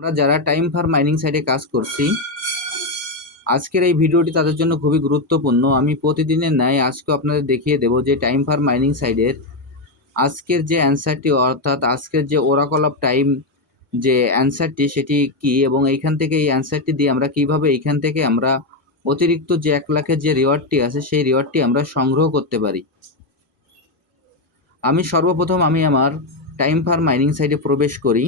আমরা যারা time fur mining সাইটে কাজ করছি, আজকের এই ভিডিওটি তাদের জন্য খুবই গুরুত্বপূর্ণ। আমি প্রতিদিনের ন্যায় আজকে আপনাদের দেখিয়ে দেব যে টাইম ফার মাইনিং সাইডের আজকের যে অ্যান্সারটি অর্থাৎ আজকের যে ওরাকল অফ টাইম যে অ্যান্সারটি সেটি কি এবং এইখান থেকে এই অ্যান্সারটি দিয়ে আমরা কীভাবে এইখান থেকে আমরা অতিরিক্ত যে এক লাখের যে রিওয়ার্ডটি আছে, সেই রিওয়ার্ডটি আমরা সংগ্রহ করতে পারি। আমি সর্বপ্রথম আমি আমার টাইম ফার মাইনিং সাইটে প্রবেশ করি।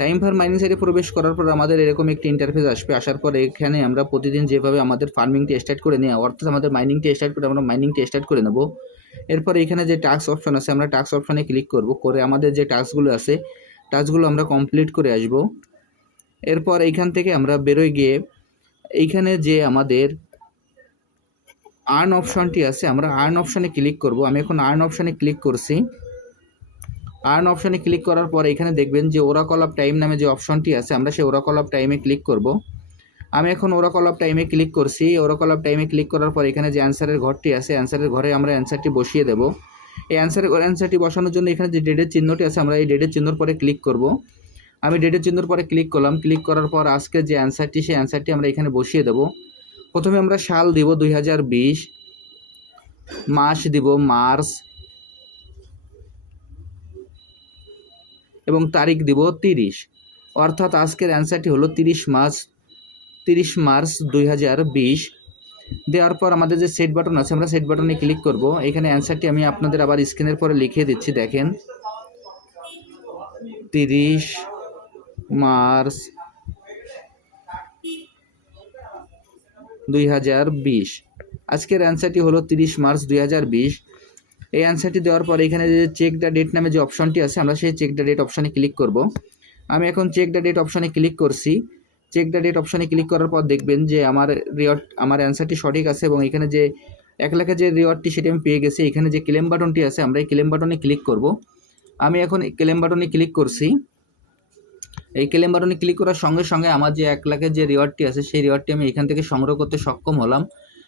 টাইম ফার মাইনিং সাইটে প্রবেশ করার পর আমাদের এরকম একটি ইন্টারফেস আসবে। আসার পর এখানে আমরা প্রতিদিন যেভাবে আমাদের ফার্মিংটি স্টার্ট করে নেওয়া অর্থাৎ আমাদের মাইনিংটি স্টার্ট করে আমরা মাইনিংটি স্টার্ট করে নেব। এরপর এখানে যে টাস্ক অপশন আছে, আমরা টাস্ক অপশনে ক্লিক করব। করে আমাদের যে টাস্কগুলো আছে টাস্কগুলো আমরা কমপ্লিট করে আসব। এরপর এইখান থেকে আমরা বেরোয় গিয়ে এইখানে যে আমাদের আর্ন অপশনটি আছে, আমরা আর্ন অপশনে ক্লিক করব। আমি এখন আর্ন অপশনে ক্লিক করছি। আর্ন অপশনে ক্লিক করার পর এখানে দেখবেন যে ওরাকল অফ টাইম নামে যে অপশনটি আছে, আমরা সেই ওরাকল অফ টাইমে ক্লিক করব। আমি এখন ওরাকল অফ টাইমে ক্লিক করছি। ওরাকল অফ টাইমে ক্লিক করার পর এখানে যে অ্যান্সারের ঘরটি আছে অ্যান্সারের ঘরে আমরা অ্যান্সারটি বসিয়ে দেব। এই অ্যান্সারের অ্যান্সারটি বসানোর জন্য এখানে যে ডেটের চিহ্নটি আছে, আমরা এই ডেটের চিহ্নর পরে ক্লিক করব। আমি ডেটের চিহ্নর পরে ক্লিক করলাম। ক্লিক করার পর আজকে যে অ্যান্সারটি সেই অ্যান্সারটি আমরা এখানে বসিয়ে দেব। প্রথমে আমরা সাল দিব দুই হাজার বিশ, মাস দিব মার্চ এবং তারিখ দিব তিরিশ। অর্থাৎ আজকের অ্যান্সারটি হলো তিরিশ মার্চ তিরিশ মার্চ দুই হাজার বিশ। দেওয়ার পর আমাদের যে সেট বাটন আছে, আমরা সেট বাটনে ক্লিক করব। এখানে অ্যান্সারটি আমি আপনাদের আবার স্ক্রিনের পরে লিখে দিচ্ছি, দেখেন। তিরিশ মার্চ দুই হাজার বিশ। আজকের অ্যান্সারটি হলো তিরিশ মার্চ দুই হাজার বিশ। এই অ্যান্সারটি দেওয়ার পর এখানে যে চেক দ্য ডেট নামে যে অপশনটি আছে, আমরা সেই চেক দ্য ডেট অপশনে ক্লিক করব। আমি এখন চেক দ্য ডেট অপশনে ক্লিক করছি। চেক দ্য ডেট অপশনে ক্লিক করার পর দেখবেন যে আমার রিওয়ার্ড আমার অ্যান্সারটি সঠিক আছে এবং এখানে যে এক লাখের যে রিওয়ার্ডটি সেটি আমি পেয়ে গেছি। এখানে যে ক্লেম বাটনটি আছে, আমরা এই ক্লেম বাটনে ক্লিক করব। আমি এখন ক্লেম বাটনে ক্লিক করছি। এই ক্লেম বাটনে ক্লিক করার সঙ্গে সঙ্গে আমার যে এক লাখের যে রিওয়ার্ডটি আছে, সেই রিওয়ার্ডটি আমি এখান থেকে সংগ্রহ করতে সক্ষম হলাম।